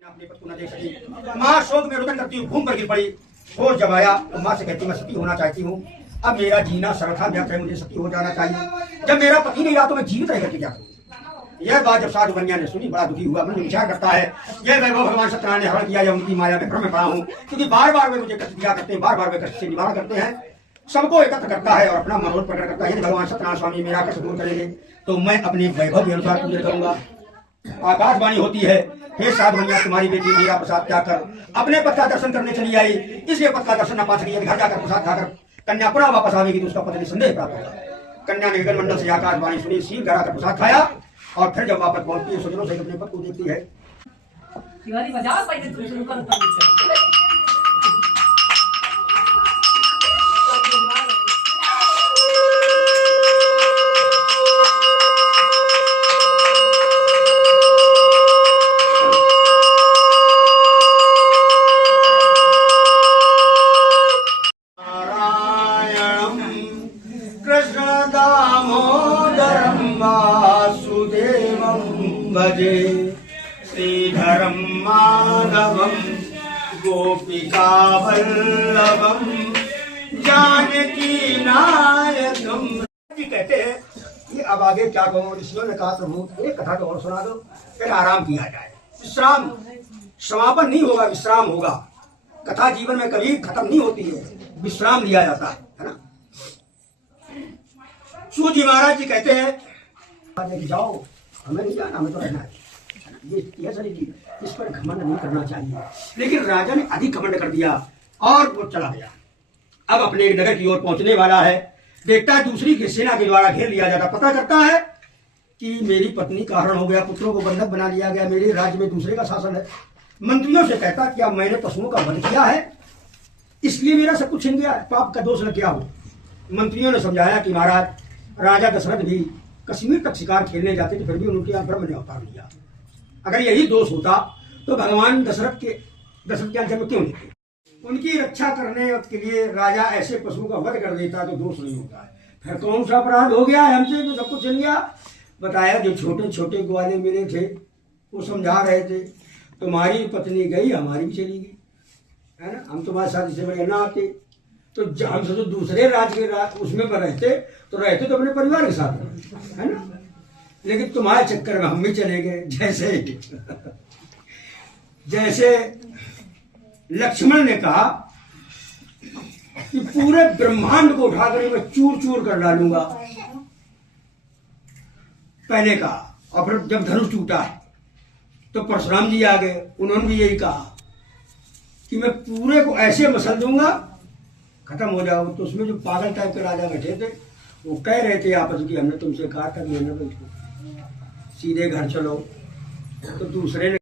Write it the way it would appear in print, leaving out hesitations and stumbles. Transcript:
अपने पति को न देख सकी। माँ शोक में रुदन करती हुई घूम कर गिर पड़ी। होश जब आया तो माँ से कहती मैं सती होना चाहती हूँ। अब मेरा जीना सर्वथा व्यर्थ है, मुझे सती हो जाना चाहिए। जब मेरा पति नहीं रहा तो मैं जीवित रह करके क्या करूँ। यह बात जब साधु कन्या ने सुनी बड़ा दुखी हुआ। मन में विचार करता है यह वैभव भगवान सत्यनारायण ने हरण किया या उनकी माया में भ्रम में पड़ा हूँ, क्योंकि बार बार वे मुझे कष्ट दिया करते हैं, बार बार वे कष्ट से निवारण करते हैं, सबको एकत्र करता है और अपना मनोरथ प्रकट करता है। यदि भगवान सत्यनारायण स्वामी मेरा कष्ट दूर करेंगे तो मैं अपने वैभव के अनुसार पूजन करूंगा। आकाशवाणी होती है, हे साधु कन्या तुम्हारी बेटी मीरा प्रसाद त्याग कर अपने पद का दर्शन करने चली आई, इसलिए पद का दर्शन न पा सकी। घर जाकर प्रसाद खाकर कन्या पुनः वापस आवेगी तो उसका पति संदेह प्राप्त होगा। कन्या ने गगन मंडल से आकाशवाणी सुनी, शील कराकर प्रसाद खाया और फिर जब वापस पहुंचती है स्वजनों से अपने पद को देखती है। कृष्ण दामोदरं वासुदेवं भजे श्रीधरं माधवं गोपिका वल्लभं जानकी नायकं। जी कहते हैं कि अब आगे क्या कहूँ। ऋषियों ने कहा प्रभु एक कथा तो और सुना दो, फिर आराम किया जाए। विश्राम, समापन नहीं होगा, विश्राम होगा। कथा जीवन में कभी खत्म नहीं होती है, विश्राम लिया जाता है ना। सूत जी महाराज जी कहते हैं जाओ, हमें नहीं जाना, हमें तो रहना है। ये सारी चीज इस पर घमंड नहीं करना चाहिए, लेकिन राजा ने अधिक घमंड कर दिया और वो चला गया। अब अपने नगर की ओर पहुंचने वाला है, देखता है दूसरी की सेना के द्वारा घेर लिया जाता। पता करता है कि मेरी पत्नी का हरण हो गया, पुत्रों को बंधक बना लिया गया, मेरे राज्य में दूसरे का शासन है। मंत्रियों से कहता क्या मैंने पशुओं का वध किया है, इसलिए मेरा सब कुछ छिन गया, पाप का दोष न क्या हो। मंत्रियों ने समझाया कि महाराज राजा दशरथ भी कश्मीर तक शिकार खेलने जाते थे, फिर भी उनके यहाँ ब्रह्म ने अवतार लिया। अगर यही दोष होता तो भगवान दशरथ के जन्म क्यों लेते। उनकी रक्षा करने के लिए राजा ऐसे पशुओं का वध कर देता तो दोष नहीं होता है। फिर कौन सा अपराध हो गया हमसे जो सब कुछ चल गया। बताया जो छोटे छोटे ग्वाले मिले थे वो समझा रहे थे तुम्हारी पत्नी गई हमारी भी चली गई, है ना। हम तुम्हारे साथ इससे बढ़िया ना आते तो हम तो दूसरे राज्य के उसमें पर रहते तो अपने परिवार के साथ, है ना। लेकिन तुम्हारे चक्कर में हम भी चले गए। जैसे लक्ष्मण ने कहा कि पूरे ब्रह्मांड को उठाकर मैं चूर चूर कर डालूंगा, पहले कहा। और फिर जब धनुष टूटा तो परशुराम जी आ गए, उन्होंने भी यही कहा कि मैं पूरे को ऐसे मसल दूंगा खत्म हो जाओ। तो उसमें जो पागल टाइप के राजा बैठे थे वो कह रहे थे आपस की हमने तुमसे कहा था कि सीधे घर चलो, तो दूसरे ने